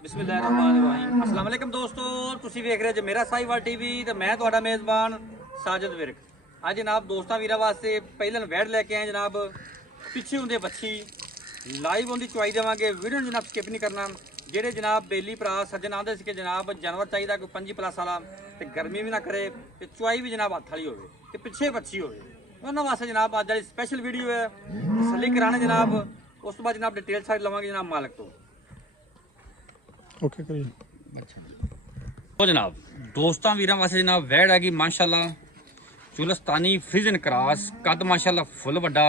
बिस्मिल्लाहिर्रहमानिर्रहीम। अस्सलाम वालेकुम दोस्तों, तुसी वेख रहे जो मेरा साहिवाल टीवी तो मैं ਤੁਹਾਡਾ मेज़बान साजिद विरक। ਅੱਜ जनाब दोस्तां ਵੀਰਾਂ वास्ते ਪਹਿਲਾਂ ਵੈੜ ਲੈ ਕੇ ਆਏ जनाब। ਪਿੱਛੇ ਹੁੰਦੇ ਬੱਚੀ ਲਾਈਵ ਉਹਦੀ ਚੁਆਈ ਦੇਵਾਂਗੇ। ਵੀਡੀਓ ਜਨਾਬ ਸਕਿਪ ਨਹੀਂ ਕਰਨਾ। ਜਿਹੜੇ ਜਨਾਬ ਬੇਲੀ ਭਰਾ ਸੱਜਣ ਆਉਂਦੇ ਸੀ ਕਿ ਜਨਾਬ ਜਾਨਵਰ ਚਾਹੀਦਾ ਕੋਈ 25+ ਵਾਲਾ ਤੇ ਗਰਮੀ ਵੀ ਨਾ ਕਰੇ ਤੇ ਚੁਆਈ ਵੀ ਜਨਾਬ ਹੱਥ ਵਾਲੀ ਹੋਵੇ ਤੇ ਪਿੱਛੇ ਬੱਚੀ ਹੋਵੇ, ਉਹਨਾਂ ਵਾਸਤੇ ਜਨਾਬ ਅੱਜ ਵਾਲੀ ਸਪੈਸ਼ਲ ਵੀਡੀਓ ਹੈ। ਤਸੱਲੀ ਕਰਾਣੇ ਜਨਾਬ, ਉਸ ਤੋਂ ਬਾਅਦ ਜਨਾਬ डिटेल ਸਾਰੀ ਲਵਾਂਗੇ जनाब मालिक तो। ओके करिए। अच्छा तो जनाब दोस्तों वीर वास्ते जनाब वैड़ हैगी माशाल्लाह चुलस्तानी फ्रीजन क्रॉस, कद माशाल्लाह फुल वड्डा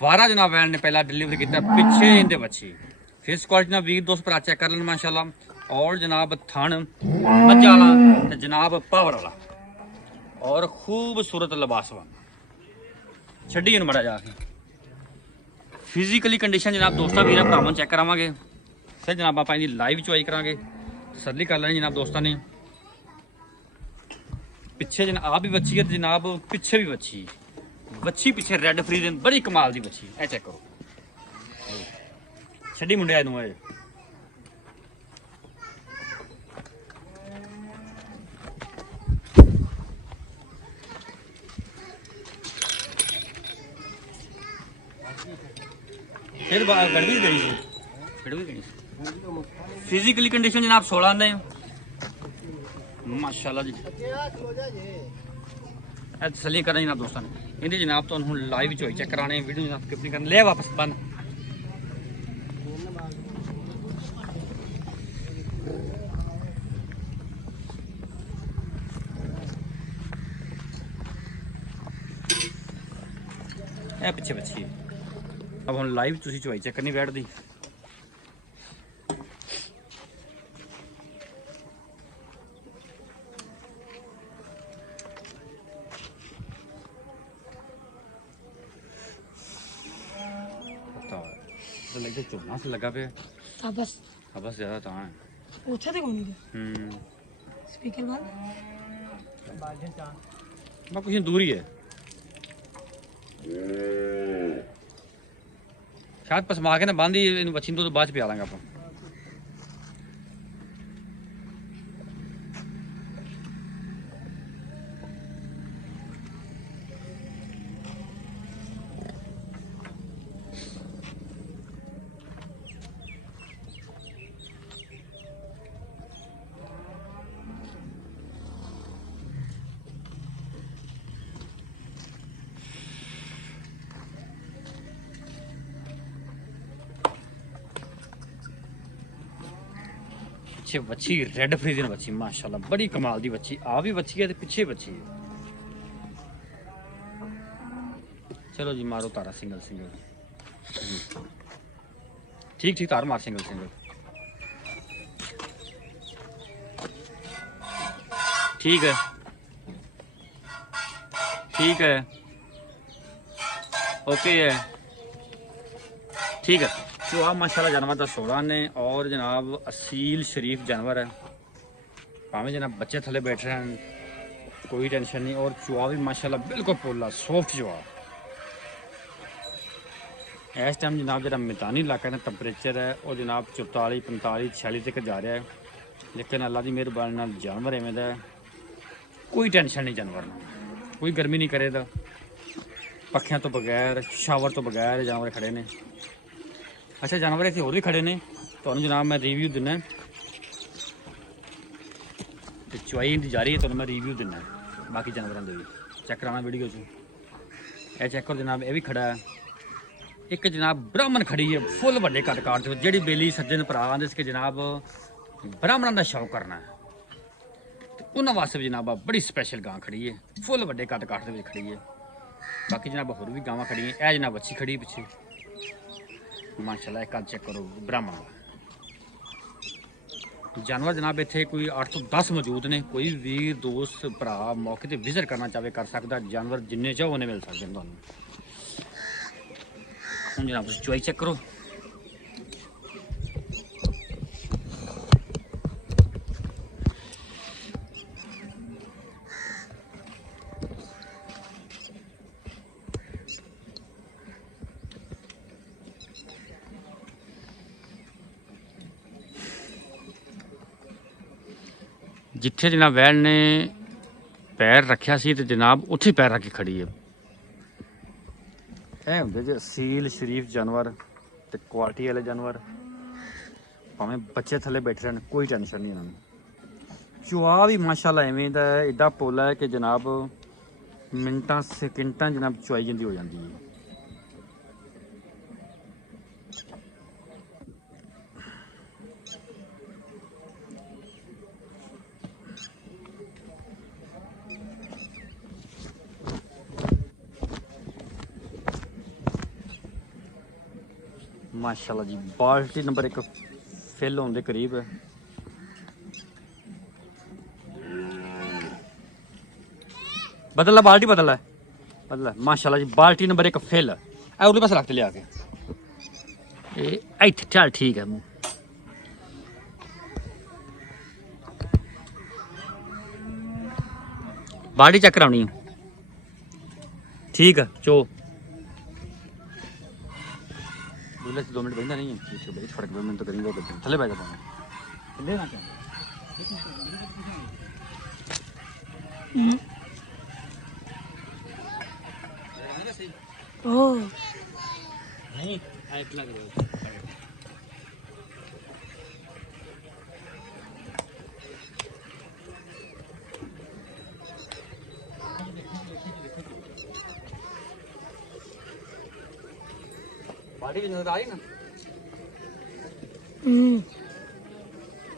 वारा जनाब वैड़ ने पहला डिलीवर किया। पिछे इंदे बच्ची फेस क्वालिटी ना वीर दोस्त भरा चेक कर लें माशाल्लाह। और जनाब थन मज्जा वाला ते जनाब पावर वाला और खूबसूरत लिबास वाला छड्डी इन मड़ा जाके फिजिकली कंडीशन जनाब दोस्तों वीर भरावां चेक करावांगे। फिर जनाब आप लाइव चुआई करांगे, तसल्ली कर लेनी जनाब दोस्तों ने। पिछे जनाब आप भी बच्ची है जनाब, पिछे भी बच्ची बच्ची पिछे रेड फ्रीजन बड़ी कमाल की बच्ची है। चेक करो छड्डी मुंडे आए दूँ फिर गड़वी गई सी गड़वी गई सी। फिजिकली कंडीशन जनाब 16 ने माशाल्लाह जी। तसल्ली करना जनाब दोस्तों ने इन्हें जनाब तो हूँ लाइव चोई चेक कराने वीडियो जनाब स्किप नहीं करना। ले वापस बन ए पिछे बच्ची अब हम लाइव तुसी चोई चेक करनी बैठ दी। लगे चोना से लगा पे बस बस ज्यादा था पूछा थे कौन स्पीकर बंद मैं कुछ दूर ही है शायद पसमा के ना बांधी इन बच्ची तो बाद पिया लांगे आप। पिछे बच्ची रेड फ्रीजन बच्ची माशाल्लाह बड़ी कमाल दी बच्ची आ भी बच्ची है तो पिछे बच्ची है। चलो जी मारो तारा सिंगल सिंगल ठीक ठीक तार मार सिंगल सिंगल ठीक है ठीक है ओके है ठीक है। चूहा माशाल्लाह जानवर का 16 ने और जनाब असील शरीफ जानवर है। भावें जनाब बच्चे थले बैठ रहे हैं कोई टेंशन नहीं। और चूहा भी माशाल्लाह बिल्कुल पोला सॉफ्ट चूहा। इस टाइम जनाब जो मैदानी इलाका है टैंपरेचर है वो जनाब 44 45 46 तक जा रहा है। लेकिन अल्लाह की मेहरबानी जानवर इवें दा कोई टेंशन नहीं जानवर कोई गर्मी नहीं करेगा। पखियां तो बगैर शावर तो बगैर जानवर खड़े ने। अच्छा जानवर इतने होर भी खड़े ने तो जनाब मैं रिव्यू दिना चुआई जा रही है तो मैं रिव्यू दिना बाकी जानवरों के भी चेक कराना वीडियो च। यह चेक करो जनाब यह भी खड़ा है। एक जनाब ब्राह्मण खड़ी है फुल वड्डे कद काट जी बेली सज्जन भरा आते कि जनाब ब्राह्मणों का शौक करना है तो उन्होंने वास्ते भी जनाब बड़ी स्पैशल गां खड़ी है फुल वड्डे कद काट खड़ी है। बाकी जनाब होर भी गावां खड़ी है। जनाब अच्छी खड़ी पिछे माशाल्लाह एक चेक करो ब्राह्मण जानवर जनाब इतने कोई 8 तो 10 मौजूद ने। कोई वीर दोस्त भरा मौके पर विजिट करना चाहे कर सकता। जानवर जिन्ने चाहो उन्हें मिल सकते हैं तुहानू। हुण जनाब चुआई चेक करो जिथे जनाब वैल ने पैर रखिया सी ते जनाब उत्थे पैर रख के खड़ी है। ਇਹ ਹੁੰਦੇ ਜੇ ਅਸੀਲ ਸ਼ਰੀਫ ਜਾਨਵਰ ਤੇ ਕੁਆਲਿਟੀ ਵਾਲੇ ਜਾਨਵਰ, ਭਾਵੇਂ ਬੱਚੇ ਥੱਲੇ ਬੈਠੇ ਰਹਿਣ ਕੋਈ ਟੈਨਸ਼ਨ ਨਹੀਂ ਇਹਨਾਂ ਨੂੰ। ਚੁਆ ਵੀ ਮਾਸ਼ਾਅੱਲਾ ਐਵੇਂ ਦਾ ਐਡਾ ਪੋਲਾ ਹੈ ਕਿ ਜਨਾਬ ਮਿੰਟਾਂ ਸਕਿੰਟਾਂ ਜਨਾਬ ਚੁਆਈ ਜਾਂਦੀ ਹੋ ਜਾਂਦੀ ਹੈ। माशाल्लाह जी बाल्टी नंबर 1 फिल होने के करीब है। बदल बाल्टी बदल माशाल्लाह जी बाल्टी नंबर 1 फिल है। उरले पास रख लिया के चल ठीक है। बाल्टी चेक करानी ठीक है चो 2 मिनट बंदा नहीं है बड़ी फर्क मैं तो करेंगे थले बैठ जाता ओह नहीं बाड़ी भी नजर आ रही ना।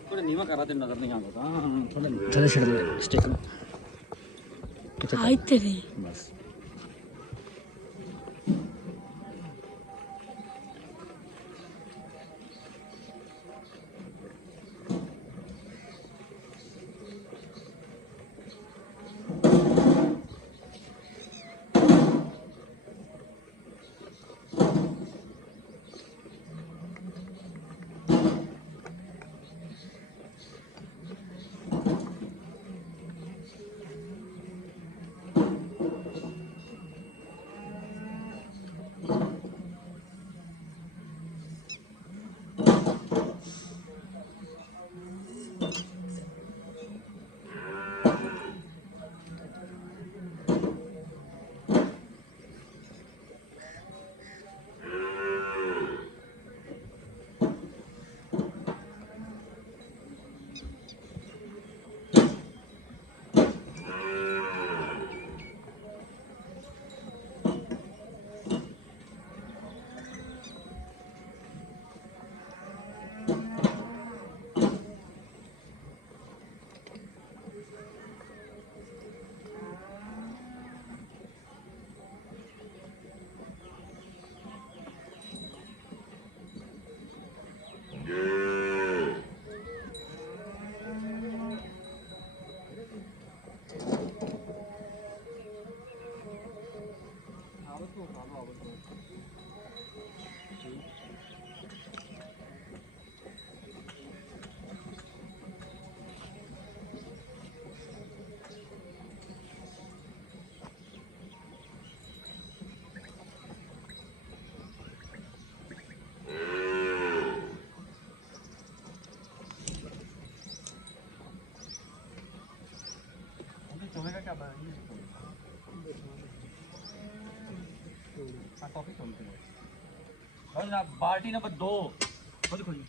थोड़ा नीवा कर रहा था नजर नहीं आता। थोड़ा थोड़ा छड़ ले स्टिक आई तेरी बस। बाल्टी नंबर 2 खुद खोलिए।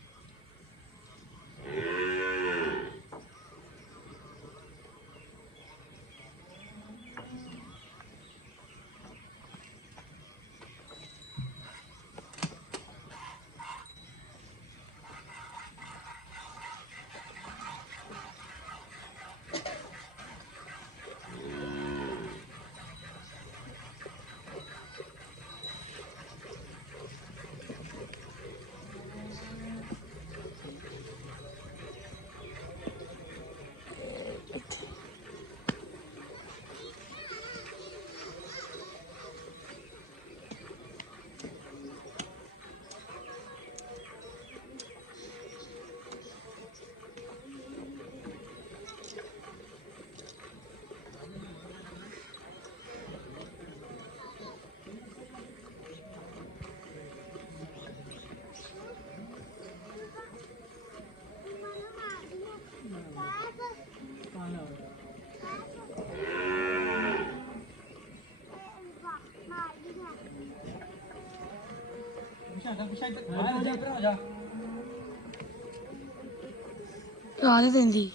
ਆ ਦੇ ਦਿੰਦੀ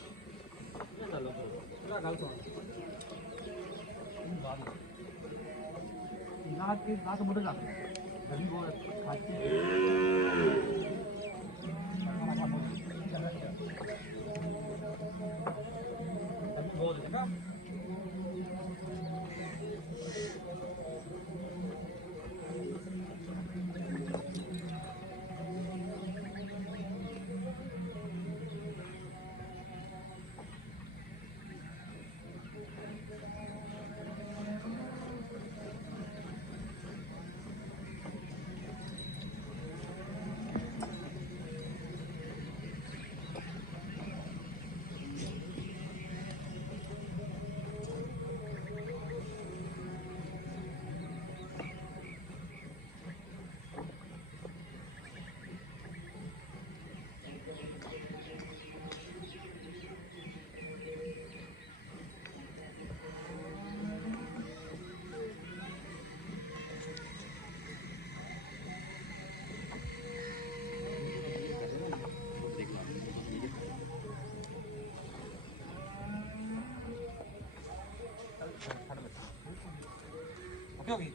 होगी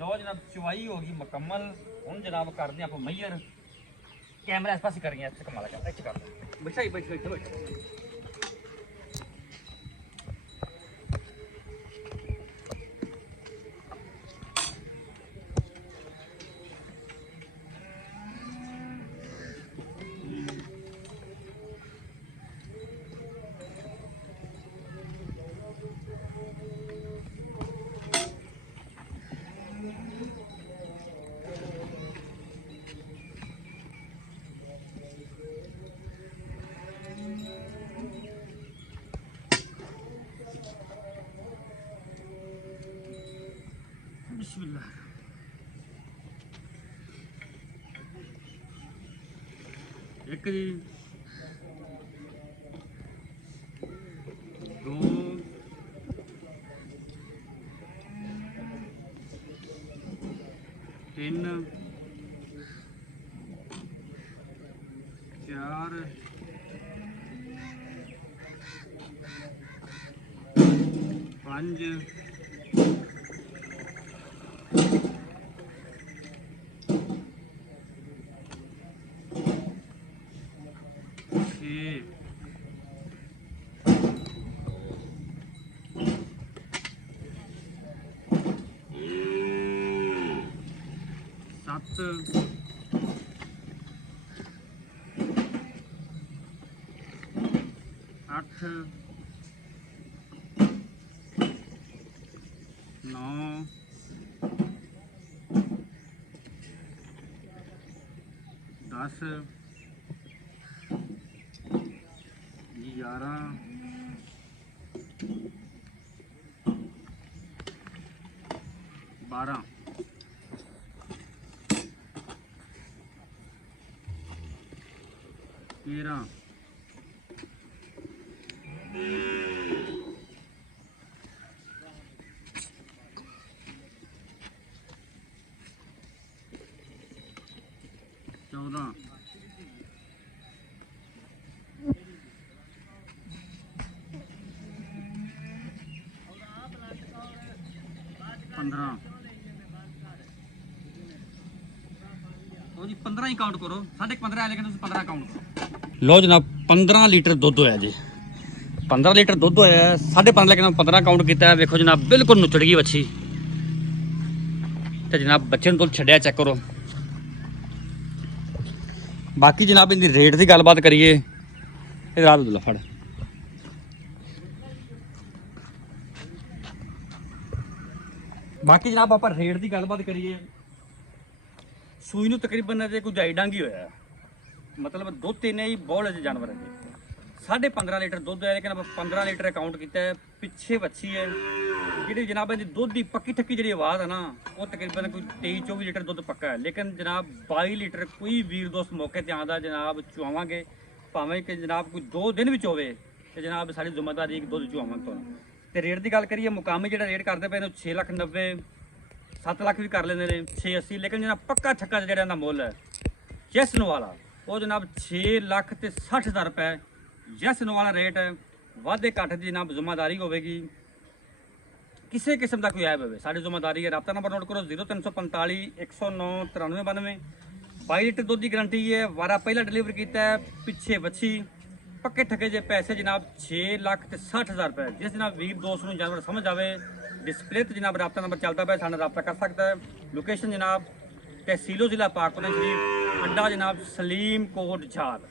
लो जनाब चवाई होगी मुकम्मल हूँ जनाब करते आप मैयर कैमरा इस पास करिए कमाल कर बैठा बैठो बैठो बिस्मिल्लाह एक जी दो तीन चार पांच सत्त अठ नौ दस 11 12 13 14 15 जी 15 ही काउंट करो 15.5 है लेकिन 15 काउंट करो लो जनाब 15 लीटर दुध होया जी 15 लीटर दुध होया 15.5 लेकिन 15 काउंट किया है देखो जनाब बिल्कुल नुचड़ गई बच्ची तो जनाब बच्चे दुध छड्या चेक करो बाकी जनाब इनकी रेट की गलबात करिए रात दुला फड़ बाकी जनाब आप रेट की गलबात करिए सूई नूं तकरीबन अजे कोई जाई डांगी होया मतलब दुध तीन ही बहुत अजे जानवर है 15.5 लीटर दुध है लेकिन 15 लीटर काउंट किया है पिछे बच्ची है जी जनाब इनकी दुध की पक्की ठक्की जी आवाज़ है ना वो तकरीबन कोई 23-24 लीटर दुध पक्का है लेकिन जनाब 22 लीटर कोई वीर दोस्त मौके पर आता जनाब चुवावे भावें कि जनाब कोई 2 दिन भी होवे तो जनाब सारी जिम्मेदारी दुध चुवावे तो रेट की गल करिए मुकामी जो रेट करते पे 6,90,000 7 ਲੱਖ ਵੀ ਕਰ ਲੈਂਦੇ ਨੇ 680, ਲੇਕਿਨ ਜਿਹੜਾ ਪੱਕਾ ਠੱਕਾ ਜਿਹੜਾ ਇਹਦਾ ਮੁੱਲ ਹੈ ਜੈਸਨ ਵਾਲਾ ਉਹ ਜਨਾਬ 6 ਲੱਖ ਤੇ 60,000 ਰੁਪਏ ਜੈਸਨ ਵਾਲਾ ਰੇਟ ਹੈ। ਵਾਧੇ ਘੱਟ ਦੀ ਜਨਾਬ ਜ਼ਿੰਮੇਵਾਰੀ ਹੋਵੇਗੀ, ਕਿਸੇ ਕਿਸਮ ਦਾ ਕੋਈ ਐਬ ਹੋਵੇ ਸਾਡੀ ਜ਼ਿੰਮੇਵਾਰੀ ਹੈ। ਰਾਬਤਾ ਨੰਬਰ ਨੋਟ ਕਰੋ 0345 109 9392। 22 ਲੀਟਰ ਦੁੱਧ ਦੀ ਗਰੰਟੀ ਹੈ, ਵਾਰਾ ਪਹਿਲਾਂ ਡਿਲੀਵਰ ਕੀਤਾ ਹੈ, ਪਿੱਛੇ ਵੱਛੀ ਪੱਕੇ ਠੱਕੇ ਜੇ ਪੈਸੇ ਜਨਾਬ 6 ਲੱਖ ਤੇ 60,000 ਰੁਪਏ। ਜਿਸ ਜਨਾਬ ਵੀਰ ਦੋਸਤ ਨੂੰ ਜਾਨਵਰ ਸਮਝ ਆਵੇ ਡਿਸਪਲੇ ਤੇ ਜਨਾਬ ਰਾਬਤਾ ਨੰਬਰ ਚੱਲਦਾ ਪਿਆ, ਸਾਡੇ ਨਾਲ ਰਾਬਤਾ ਕਰ ਸਕਦਾ ਹੈ। ਲੋਕੇਸ਼ਨ ਜਨਾਬ ਤਹਿਸੀਲੋ ਜ਼ਿਲ੍ਹਾ ਪਾਕਪੁਰ ਸ਼ਰੀਫ, ਅੱਡਾ ਜਨਾਬ ਸਲੀਮ ਕੋਟ ਝਾਲ।